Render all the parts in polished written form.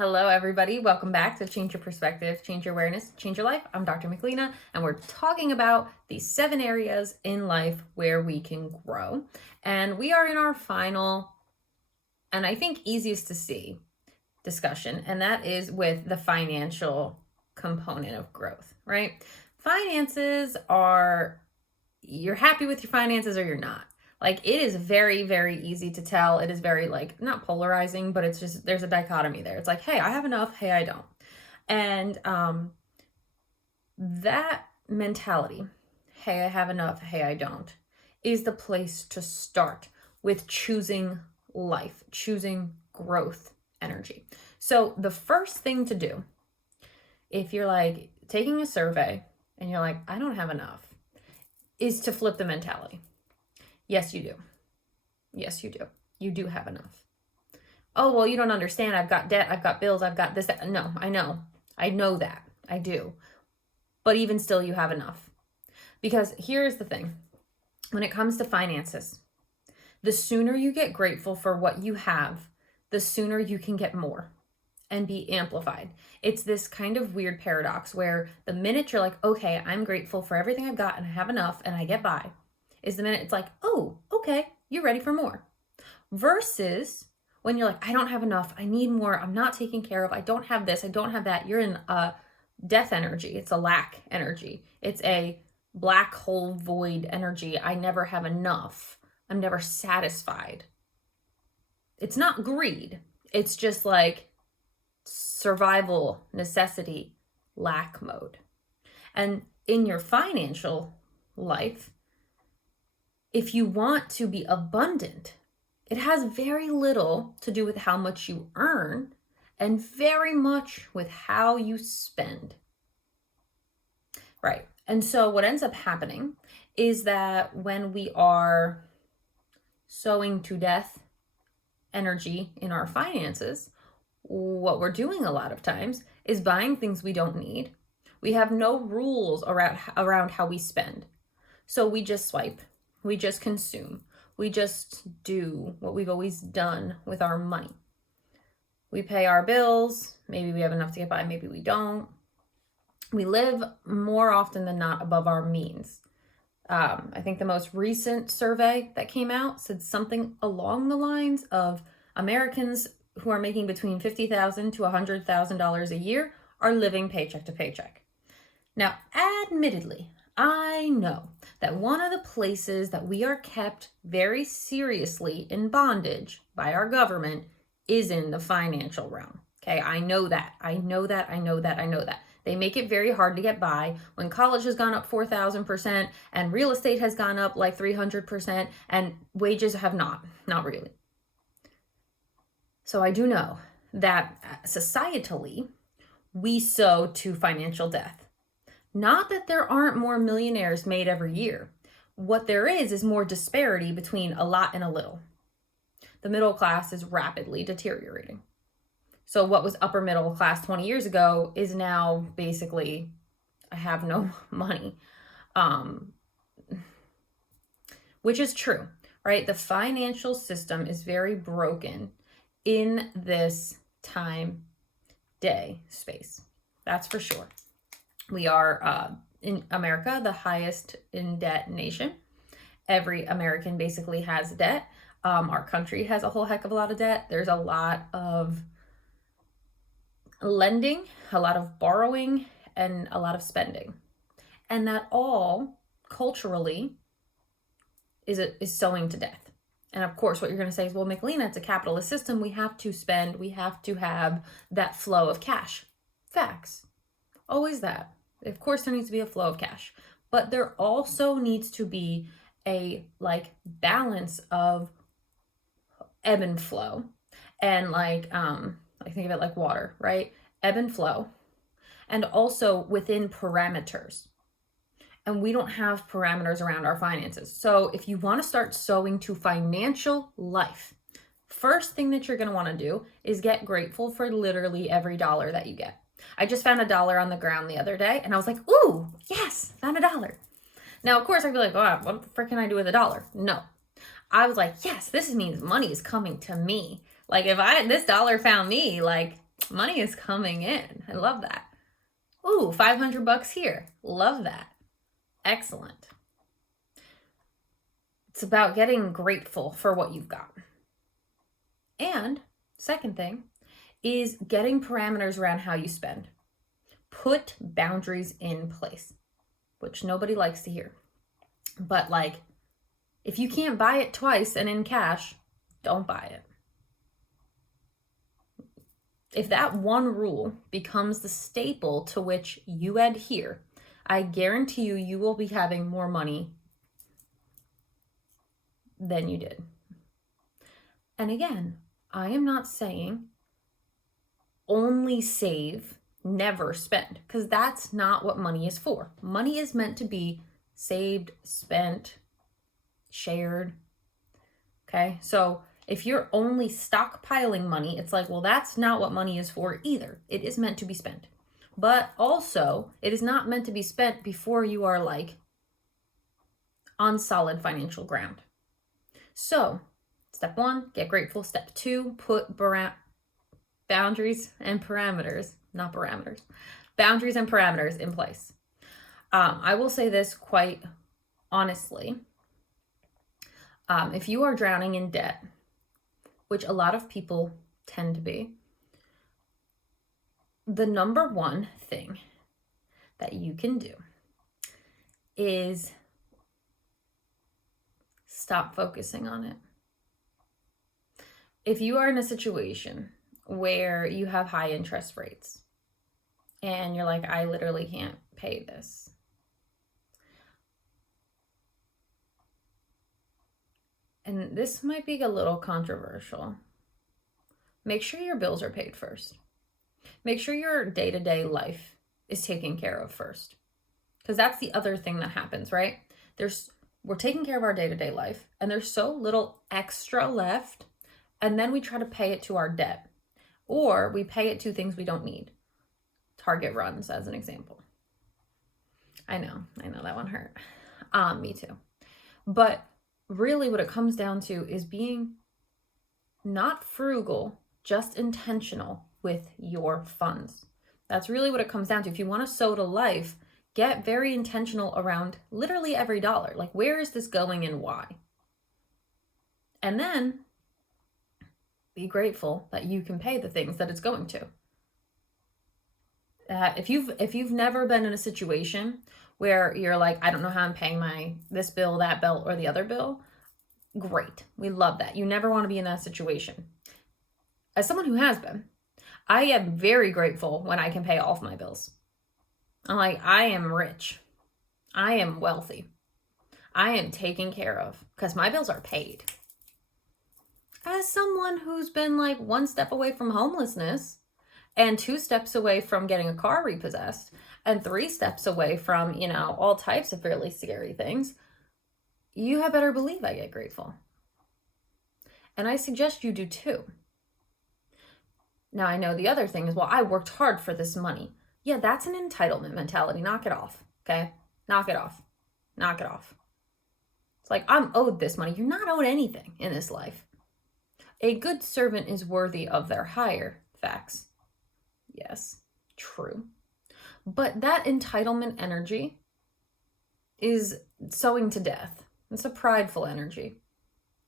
Hello, everybody. Welcome back to Change Your Perspective, Change Your Awareness, Change Your Life. I'm Dr. Michelina, and we're talking about these 7 areas in life where we can grow. And we are in our final, and I think easiest to see, discussion, and that is with the financial component of growth, right? Finances are, you're happy with your finances or you're not. Like, it is very, very easy to tell. It is very, not polarizing, but it's just, there's a dichotomy there. It's like, hey, I have enough, hey, I don't. And that mentality, hey, I have enough, hey, I don't, is the place to start with choosing life, choosing growth energy. So the first thing to do, if you're like taking a survey and you're like, I don't have enough, is to flip the mentality. Yes, you do. Yes, you do. You do have enough. Oh, well, you don't understand. I've got debt. I've got bills. I've got this, that. No, I know. I know that. I do. But even still, you have enough. Because here's the thing. When it comes to finances, the sooner you get grateful for what you have, the sooner you can get more and be amplified. It's this kind of weird paradox where the minute you're like, okay, I'm grateful for everything I've got and I have enough and I get by, is the minute it's like, oh, okay, you're ready for more. Versus when you're like, I don't have enough, I need more, I'm not taken care of, I don't have this, I don't have that. You're in a death energy. It's a lack energy. It's a black hole void energy. I never have enough. I'm never satisfied. It's not greed. It's just like survival, necessity, lack mode. And in your financial life, if you want to be abundant, it has very little to do with how much you earn and very much with how you spend. Right. And so what ends up happening is that when we are sowing to death energy in our finances, what we're doing a lot of times is buying things we don't need. We have no rules around how we spend. So we just swipe. We just consume. We just do what we've always done with our money. We pay our bills. Maybe we have enough to get by. Maybe we don't. We live more often than not above our means. I think the most recent survey that came out said something along the lines of Americans who are making between $50,000 to $100,000 a year are living paycheck to paycheck. Now, admittedly, I know that one of the places that we are kept very seriously in bondage by our government is in the financial realm. Okay, I know that. They make it very hard to get by when college has gone up 4,000% and real estate has gone up like 300% and wages have not really. So I do know that societally, we sow to financial death. Not that there aren't more millionaires made every year. What there is more disparity between a lot and a little. The middle class is rapidly deteriorating. So what was upper middle class 20 years ago is now basically, I have no money, which is true, right? The financial system is very broken in this time, day, space. That's for sure. We are, in America, the highest in debt nation. Every American basically has debt. Our country has a whole heck of a lot of debt. There's a lot of lending, a lot of borrowing, and a lot of spending. And that all culturally is sowing to death. And of course, what you're going to say is, well, Michelina, it's a capitalist system. We have to spend. We have to have that flow of cash. Facts. Always that. Of course, there needs to be a flow of cash. But there also needs to be a balance of ebb and flow. And I think of it like water, right? Ebb and flow. And also within parameters. And we don't have parameters around our finances. So if you want to start sowing to financial life, first thing that you're going to want to do is get grateful for literally every dollar that you get. I just found $1 on the ground the other day and I was like, ooh, yes, found $1. Now, of course, I'd be like, oh, what the frick can I do with $1? No. I was like, yes, this means money is coming to me. Like, if this dollar found me, Money is coming in. I love that. Ooh, $500 here. Love that. Excellent. It's about getting grateful for what you've got. And second thing is getting parameters around how you spend. Put boundaries in place, which nobody likes to hear. But like, if you can't buy it twice and in cash, don't buy it. If that one rule becomes the staple to which you adhere, I guarantee you, you will be having more money than you did. And again, I am not saying only save, never spend, because that's not what money is for. Money is meant to be saved, spent, shared. Okay, so if you're only stockpiling money, it's like, well, that's not what money is for either. It is meant to be spent. But also, it is not meant to be spent before you are like on solid financial ground. So, step 1, get grateful. Step 2, put boundaries and parameters, not parameters, boundaries and parameters in place. I will say this quite honestly. If you are drowning in debt, which a lot of people tend to be, the number one thing that you can do is stop focusing on it. If you are in a situation where you have high interest rates and you're like, I literally can't pay this, and this might be a little controversial, make sure your bills are paid first. Make sure your day-to-day life is taken care of first. Because that's the other thing that happens, right? We're taking care of our day-to-day life, and there's so little extra left, and then we try to pay it to our debt. Or we pay it to things we don't need. Target runs, as an example. I know that one hurt. Me too. But really what it comes down to is being not frugal, just intentional with your funds. That's really what it comes down to. If you want to sow to life, get very intentional around literally every dollar. Like, where is this going and why? And then be grateful that you can pay the things that it's going to. If you've never been in a situation where you're like, I don't know how I'm paying this bill, that bill, or the other bill, great. We love that. You never want to be in that situation. As someone who has been, I am very grateful when I can pay all of my bills. I'm like, I am rich. I am wealthy. I am taken care of because my bills are paid. As someone who's been like 1 step away from homelessness and 2 steps away from getting a car repossessed and 3 steps away from, all types of fairly scary things, you had better believe I get grateful. And I suggest you do too. Now, I know the other thing is, well, I worked hard for this money. Yeah, that's an entitlement mentality. Knock it off, okay? Knock it off. Knock it off. It's like, I'm owed this money. You're not owed anything in this life. A good servant is worthy of their hire. Facts. Yes, true. But that entitlement energy is sowing to death. It's a prideful energy.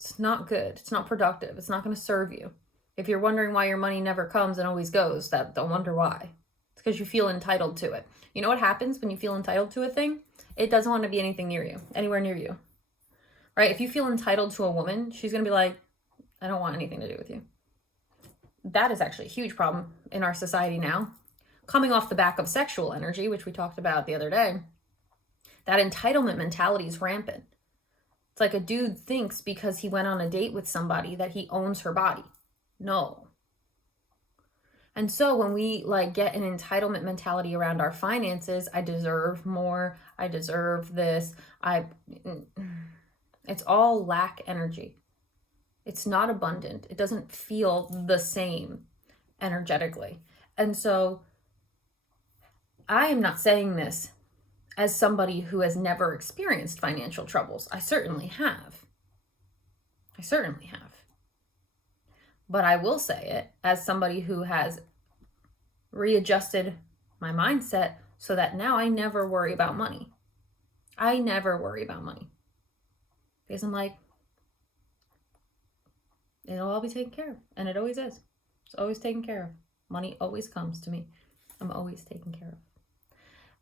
It's not good. It's not productive. It's not going to serve you. If you're wondering why your money never comes and always goes, don't wonder why. It's because you feel entitled to it. You know what happens when you feel entitled to a thing? It doesn't want to be anywhere near you. Right? If you feel entitled to a woman, she's going to be like, I don't want anything to do with you. That is actually a huge problem in our society now. Coming off the back of sexual energy, which we talked about the other day, that entitlement mentality is rampant. It's like a dude thinks because he went on a date with somebody that he owns her body. No. And so when we get an entitlement mentality around our finances, I deserve more, I deserve this, it's all lack energy. It's not abundant. It doesn't feel the same energetically. And so I am not saying this as somebody who has never experienced financial troubles. I certainly have. But I will say it as somebody who has readjusted my mindset so that now I never worry about money. I never worry about money. Because I'm like, it'll all be taken care of. And it always is. It's always taken care of. Money always comes to me. I'm always taken care of.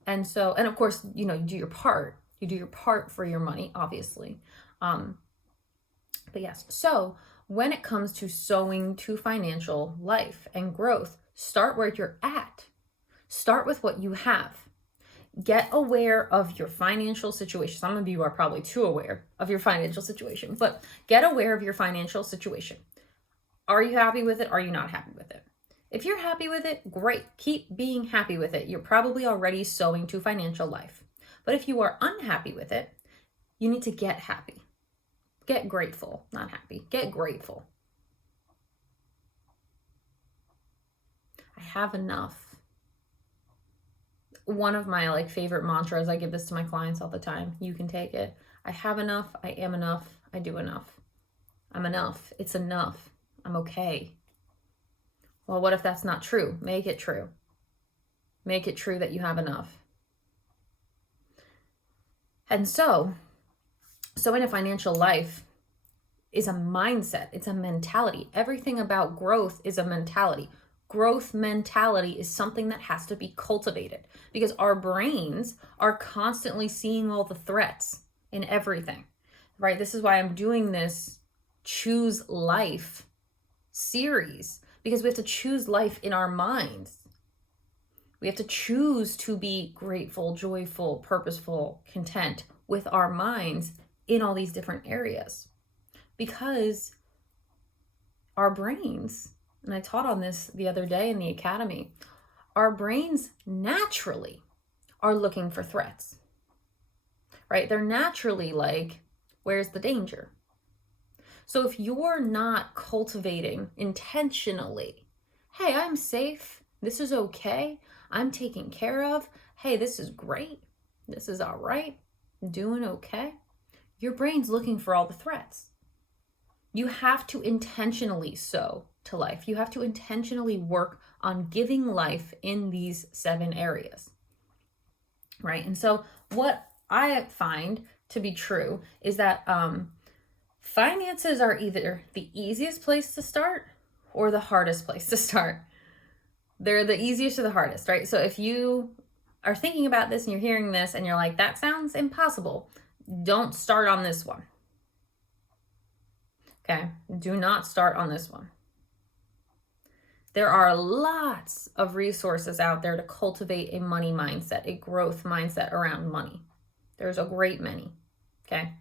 And so, and of course, you do your part. You do your part for your money, obviously. But yes, so when it comes to sowing to financial life and growth, start where you're at. Start with what you have. Get aware of your financial situation. Some of you are probably too aware of your financial situation, but get aware of your financial situation. Are you happy with it? Are you not happy with it? If you're happy with it, great. Keep being happy with it. You're probably already sowing to financial life. But if you are unhappy with it, you need to get happy. Get grateful, not happy. Get grateful. I have enough. One of my favorite mantras, I give this to my clients all the time. You can take it. I have enough. I am enough. I do enough. I'm enough. It's enough. I'm okay. Well, what if that's not true? Make it true. Make it true that you have enough. And so in a financial life is a mindset. It's a mentality. Everything about growth is a mentality. Growth mentality is something that has to be cultivated because our brains are constantly seeing all the threats in everything, right? This is why I'm doing this Choose Life series, because we have to choose life in our minds. We have to choose to be grateful, joyful, purposeful, content with our minds in all these different areas. Because our brains, and I taught on this the other day in the academy, our brains naturally are looking for threats, right? They're naturally like, where's the danger? So if you're not cultivating intentionally, hey, I'm safe, this is okay, I'm taken care of, hey, this is great, this is all right, I'm doing okay, your brain's looking for all the threats. You have to intentionally sow to life. You have to intentionally work on giving life in these 7 areas, right? And so what I find to be true is that finances are either the easiest place to start or the hardest place to start. They're the easiest or the hardest, right? So if you are thinking about this and you're hearing this and you're like, that sounds impossible, don't start on this one. Okay, do not start on this one. There are lots of resources out there to cultivate a money mindset, a growth mindset around money. There's a great many, okay?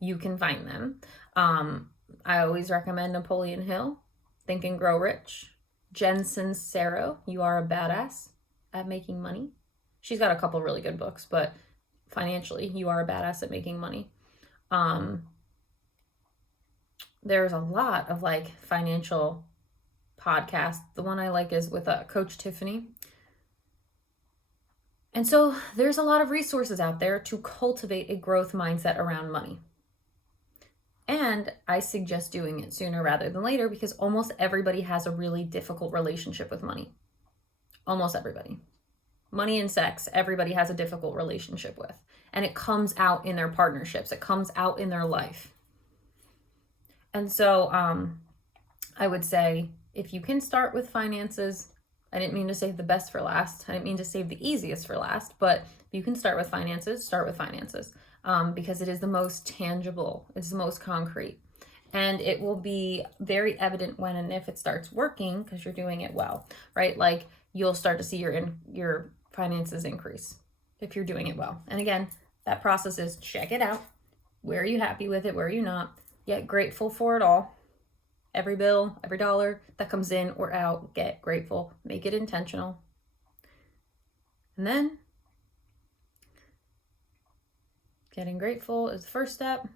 You can find them. I always recommend Napoleon Hill, Think and Grow Rich. Jen Sincero, You Are a Badass at Making Money. She's got a couple really good books, but financially, You Are a Badass at Making Money. There's a lot of financial podcasts. The one I like is with Coach Tiffany. And so there's a lot of resources out there to cultivate a growth mindset around money. And I suggest doing it sooner rather than later because almost everybody has a really difficult relationship with money. Almost everybody. Money and sex, everybody has a difficult relationship with. And it comes out in their partnerships. It comes out in their life. And so I would say if you can start with finances, I didn't mean to save the best for last. I didn't mean to save the easiest for last, but if you can start with finances, start with finances because it is the most tangible. It's the most concrete. And it will be very evident when and if it starts working because you're doing it well, right? You'll start to see your finances increase if you're doing it well. And again, that process is check it out. Where are you happy with it? Where are you not? Get grateful for it all. Every bill, every dollar that comes in or out, get grateful. Make it intentional. And then getting grateful is the first step.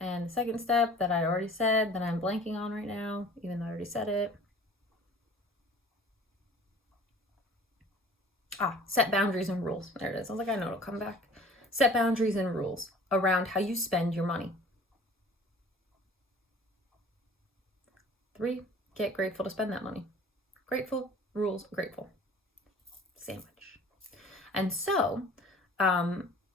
And the second step that I already said that I'm blanking on right now, even though I already said it. Set boundaries and rules. There it is. I was like, I know it'll come back. Set boundaries and rules around how you spend your money. 3, get grateful to spend that money. Grateful, rules, grateful. sandwich. And so,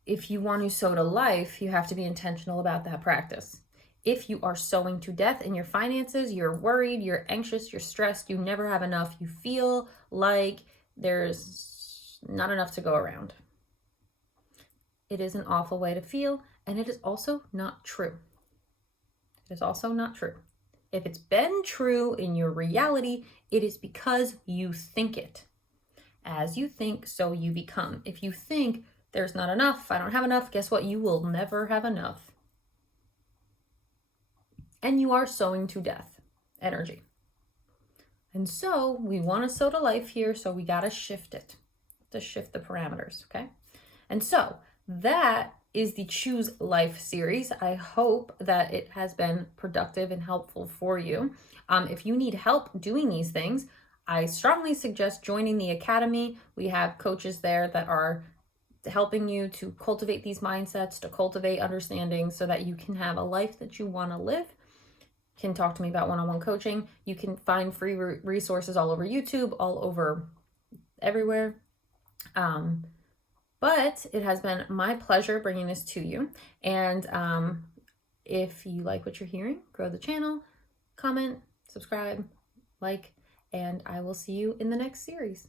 if you want to sow to life, you have to be intentional about that practice. If you are sowing to death in your finances, you're worried, you're anxious, you're stressed, you never have enough, you feel like there's not enough to go around. It is an awful way to feel, and it is also not true. It is also not true. If it's been true in your reality, it is because you think it. As you think, so you become. If you think there's not enough, I don't have enough, guess what? You will never have enough. And you are sowing to death energy. And so we want to sow to life here, so we got to shift it, to shift the parameters, okay? And so that is the Choose Life series. I hope that it has been productive and helpful for you. If you need help doing these things, I strongly suggest joining the Academy. We have coaches there that are helping you to cultivate these mindsets, to cultivate understanding so that you can have a life that you want to live. You can talk to me about one-on-one coaching. You can find free resources all over YouTube, all over everywhere. But it has been my pleasure bringing this to you. And if you like what you're hearing, grow the channel, comment, subscribe, like, and I will see you in the next series.